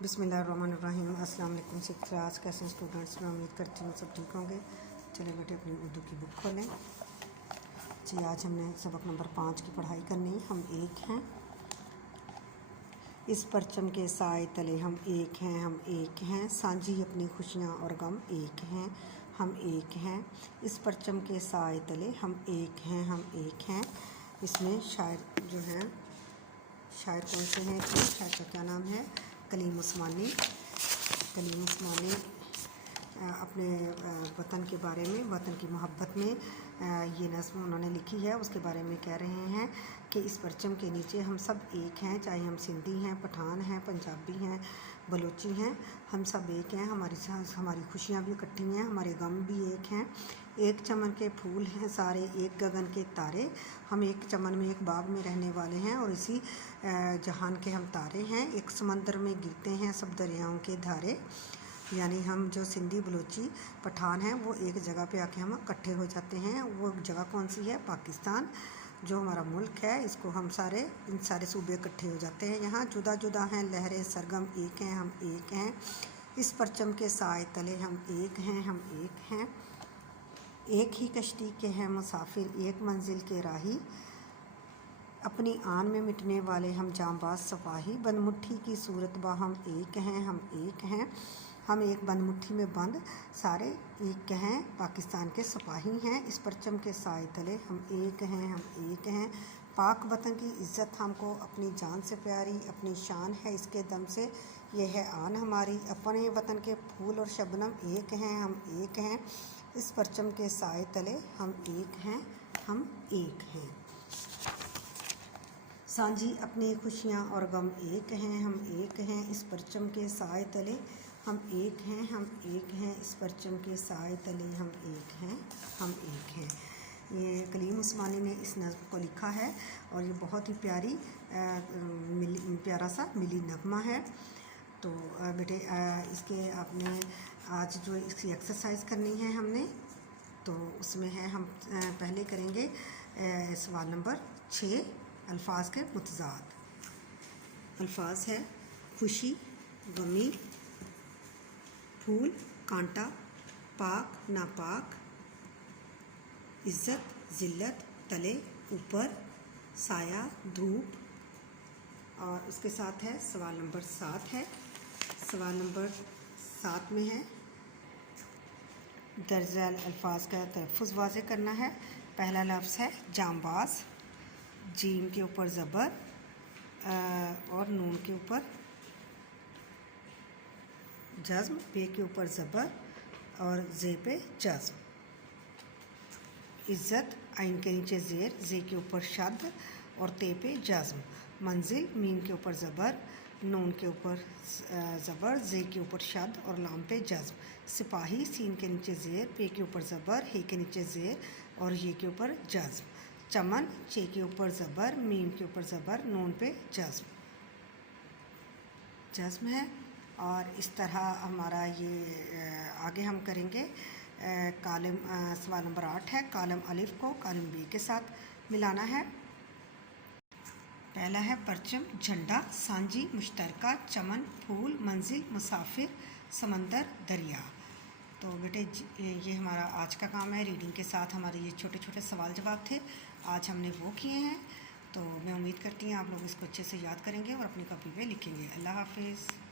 बिस्मिल्लाहिर्रहमानिर्रहीम। अस्सलाम वालेकुम। सिक्स क्लास कैसे हैं स्टूडेंट्स? मैं उम्मीद करती हूँ सब ठीक होंगे। चले बेटे अपनी उर्दू की बुक खोलें जी। आज हमने सबक नंबर 5 की पढ़ाई करनी। हम एक हैं, इस परचम के साए तले हम एक हैं, हम एक हैं, सांझी अपनी खुशियाँ और गम एक हैं, हम एक हैं, इस परचम के साए तले हम एक हैं, हम एक हैं। इसमें शायर जो हैं, शायर कौन से हैं? शायर का क्या नाम है? कलीम उस्मानी। कलीम उस्मानी अपने वतन के बारे में, वतन की मोहब्बत में ये नज़्म उन्होंने लिखी है। उसके बारे में कह रहे हैं कि इस परचम के नीचे हम सब एक हैं, चाहे हम सिंधी हैं, पठान हैं, पंजाबी हैं, बलोची हैं, हम सब एक हैं। हमारी खुशियाँ भी इकट्ठी हैं, हमारे गम भी एक हैं। एक चमन के फूल हैं सारे, एक गगन के तारे, हम एक चमन में एक बाग में रहने वाले हैं और इसी जहान के हम तारे हैं। एक समंदर में गिरते हैं सब दरियाओं के धारे, यानी हम जो सिंधी बलोची पठान हैं वो एक जगह पे आके हम इकट्ठे हो जाते हैं। वो जगह कौन सी है? पाकिस्तान, जो हमारा मुल्क है। इसको हम इन सारे सूबे इकट्ठे हो जाते हैं। यहाँ जुदा जुदा हैं लहरें सरगम, एक हैं, हम एक हैं, इस परचम के साए तले हम एक हैं, हम एक हैं। एक ही कश्ती के हैं मुसाफिर, एक मंजिल के राही, अपनी आन में मिटने वाले हम जांबाज सिपाही, बंद मुट्ठी की सूरत बा हम एक हैं, हम एक हैं, हम एक बंद मुट्ठी में बंद सारे एक हैं, पाकिस्तान के सिपाही हैं। इस परचम के साए तले हम एक हैं, हम एक हैं। पाक वतन की इज़्ज़त हमको अपनी जान से प्यारी, अपनी शान है इसके दम से, ये है आन हमारी। अपने वतन के फूल और शबनम एक हैं, हम एक हैं, इस परचम के साए तले हम एक हैं, हम एक हैं। सांझी अपनी खुशियाँ और गम एक हैं, हम एक हैं, इस परचम के साए तले हम एक हैं, हम एक हैं, इस परचम के साए तले हम एक हैं, हम एक हैं। ये कलीम उस्मानी ने इस नज़्म को लिखा है और ये बहुत ही प्यारा सा मिली नगमा है। तो बेटे इसके आपने आज जो इसकी एक्सरसाइज करनी है हमने, तो उसमें है हम पहले करेंगे सवाल नंबर 6, अल्फाज के मुतज़ाद। अल्फाज है खुशी, गमी, फूल, कांटा, पाक, नापाक, इज़्ज़त, ज़िल्लत, तले, ऊपर, साया, धूप। और उसके साथ है सवाल नंबर 7 है। सवाल नंबर 7 में है दर्जल अल्फाज का तलफ़ुज़ वाज़े करना है। पहला लफ्ज़ है जांबाज, जीम के ऊपर ज़बर और नून के ऊपर जज़्म, पे के ऊपर ज़बर और जे पे जज़्म। इज़्ज़त, आइन के नीचे ज़ेर, जे के ऊपर शद और ते पे जज़्म। मंजिल, मीम के ऊपर ज़बर, नून के ऊपर ज़बर, जे के ऊपर शद और लाम पे जज़्म। सिपाही, सीन के नीचे ज़ेर, पे के ऊपर ज़बर, हे के नीचे ज़ेर और ये के ऊपर जज़्म। चमन, चे के ऊपर ज़बर, मीम के ऊपर ज़बर, नून पे जज़्म है। और इस तरह हमारा ये आगे हम करेंगे। कालम सवाल नंबर 8 है, कालम अलिफ को कालम बी के साथ मिलाना है। पहला है परचम, झंडा, सांझी, मुश्तरका, चमन, फूल, मंजिल, मुसाफिर, समंदर, दरिया। तो बेटे ये हमारा आज का काम है। रीडिंग के साथ हमारे ये छोटे छोटे सवाल जवाब थे, आज हमने वो किए हैं। तो मैं उम्मीद करती हूँ आप लोग इसको अच्छे से याद करेंगे और अपनी कॉपी पे लिखेंगे। अल्लाह हाफिज़।